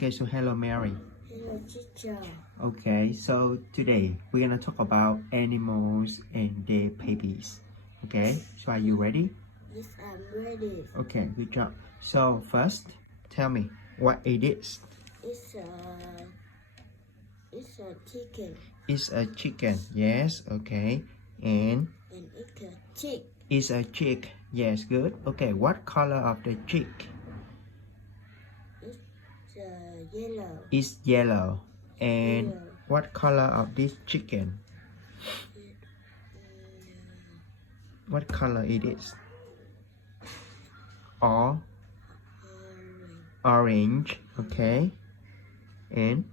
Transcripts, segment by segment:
Okay, so hello Mary. Hello, teacher. Okay, so today we're gonna talk about animals and their babies. Okay, so are you ready? Yes, I'm ready. Okay, good job. So first, tell me what it is. It's a chicken. It's a chicken. Yes. Okay. And it's a chick. it's a chick. Yes, good. Okay, what color of the chick? It's yellow. It's yellow. And Yellow. what color of this chicken? What color it is? Or orange. Okay. And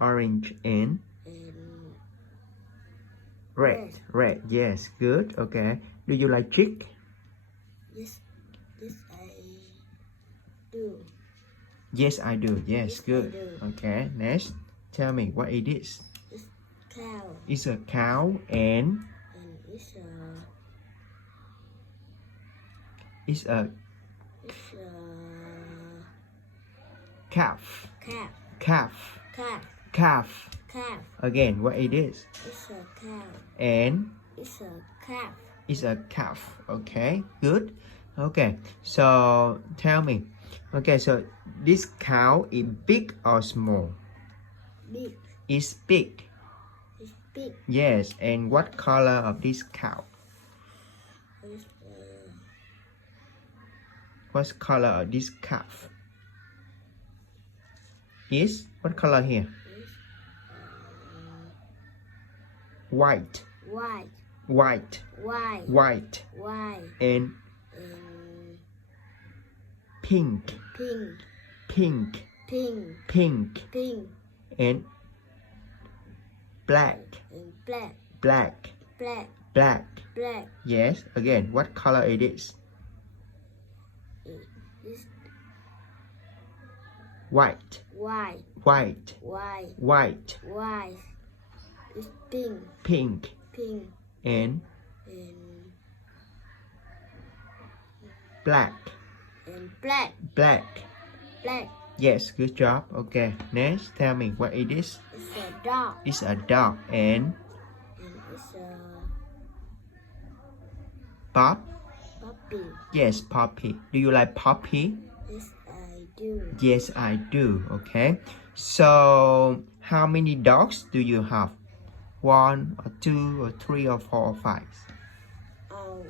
orange and red. Red. Yes, good. Okay. Do you like chick? Yes, I do. Yes, I do. Yes, Yes, good. I do. Okay. Next, tell me what it is. It's cow. It's a cow and it's a calf. calf. Calf. Calf. Calf. Calf. Again, what it is? It's a cow. And It's a calf. it's a calf. Okay, good. Okay, so tell me. Okay, so this cow is big or small? Big. It's big. It's big. Yes, and what color of this cow? It's What's color of this calf? Is what color here? White. white. White. White. White. White. And pink. Pink. Pink. Pink. Pink. Pink. And black. And black. Black. Black. Black. Black. Yes. Again, what color it is? It's White. white. White. White. White. White. It's pink. Pink. Pink. And And black. black. Black. Black. Yes, good job. Okay. Next, tell me what it is. It's a dog. It's a dog and It's a pop. puppy. Yes, puppy. Do you like puppy? Yes, I do. Yes, I do. Okay. So, how many dogs do you have? 1 or 2 or 3 or 4 or 5?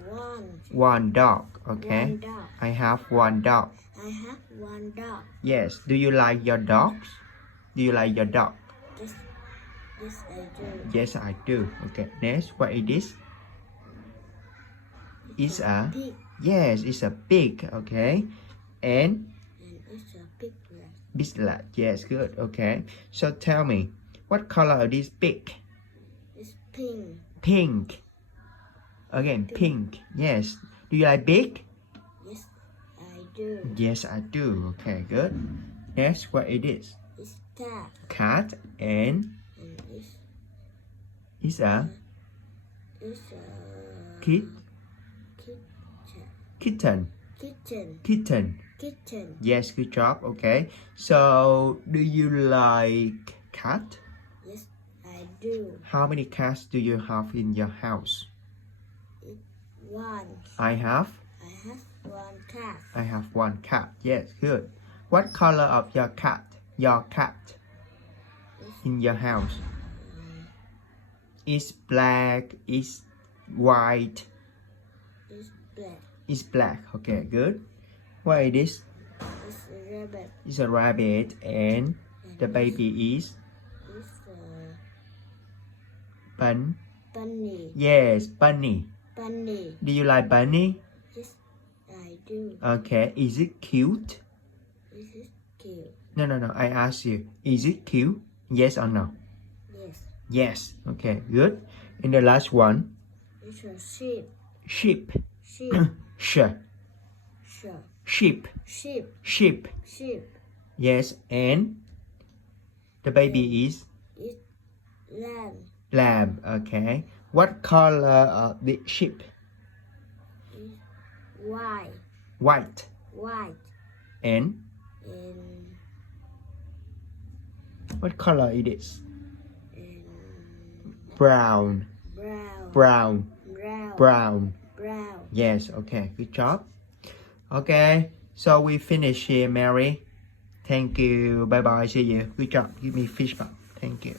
One. One dog. Okay. One dog. I have one dog. I have one dog. Yes. Do you like your dogs? Do you like your dog? Yes, I do. Yes, I do. Okay. Next, what it is? It's a pig. yes. It's a pig. Okay. And It's a big rat. big rat. Yes, good. Okay. So tell me, what color is this pig? It's pink. Pink. Again, pink. Yes. Do you like pig? Yes, I do. Yes, I do. Okay, good. Next, what it is? It's cat. Cat and It's it's a a kid, kitchen. kitten. Kitchen. Kitten. Kitchen. Yes, good job. Okay. So, do you like cat? Yes, I do. How many cats do you have in your house? One. I have One cat. I have one cat. Yes, good. What color of your cat? Your cat in your house? It's black, it's white, It's black. it's black. Okay, good. What it is? It's a rabbit. It's a rabbit and the baby is It's a bunny. Yes, bunny. Bunny. Do you like bunny? Yes, I do. Okay, is it cute? This is cute. No. I ask you, is it cute? Yes or no? Yes. Yes. Okay, good. And the last one, It's a sheep. sheep. Sheep. Sh. Sheep. Sheep. Sheep. Sheep. Sheep. Yes, and the baby is It's lamb. lamb. Okay. What color of the sheep? It's white. White. White. And And What color it is? And Brown. brown. Brown. Brown. Brown. Brown. Yes, okay, good job. Okay, so we finish here, Mary. Thank you. Bye bye. See you. Good job. Give me fish ball. Thank you.